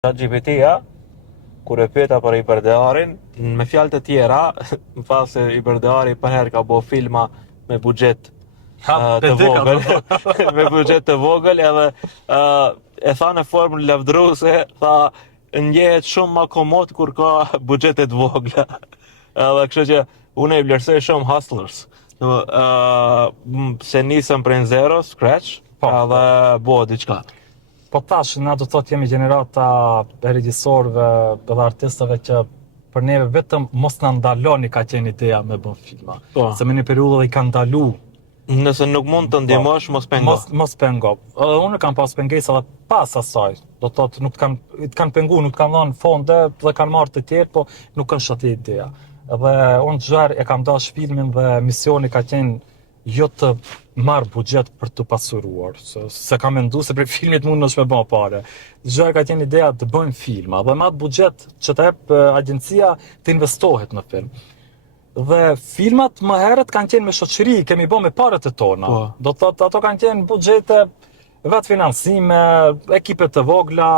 ChatGPT-ja, kur e pyeta për IPRDR-in, me fjalë të tjera, më tha se IPRDR-i për herë ka bo filma me buxhet të vogël, me buxhet të vogël, edhe e tha në formë lavdëruese, tha ndjehet shumë më komod kur ka buxhete të vogla. Edhe kështu që unë e vlerësoj shumë Hustlers. Se nisëm prej zero, scratch, edhe bo diçka. Po tash, na do të thotë jemi gjenerata e regjisorëve dhe artistëve që për neve vetëm mos na ndaloni ka qenë ideja me bën filma. Se me një periudhë i kanë ndalu. Nëse nuk mund të ndihmosh, mos pengo. Mos pengo. Unë kam pas pengesa edhe pas asaj. Do të thotë nuk kanë pengu, nuk kanë dhënë fonde dhe kanë marrë të tjerë, po nuk është atë ideja. Dhe unë çfarë e kam dash filmin dhe misioni ka qenë jo të marrë buxhet për të pasuruar, se kam menduar se për filmit mund është me bën pare. Çfarë ka qenë ideja të bëjmë filma, dhe me atë buxhet që të jep agjencia të investohet në film. Dhe filmat më herët kanë qenë me shoqëri, kemi bën me parët e tona. Do të thotë ato kanë qenë buxhete vetë financime, ekipe të vogla,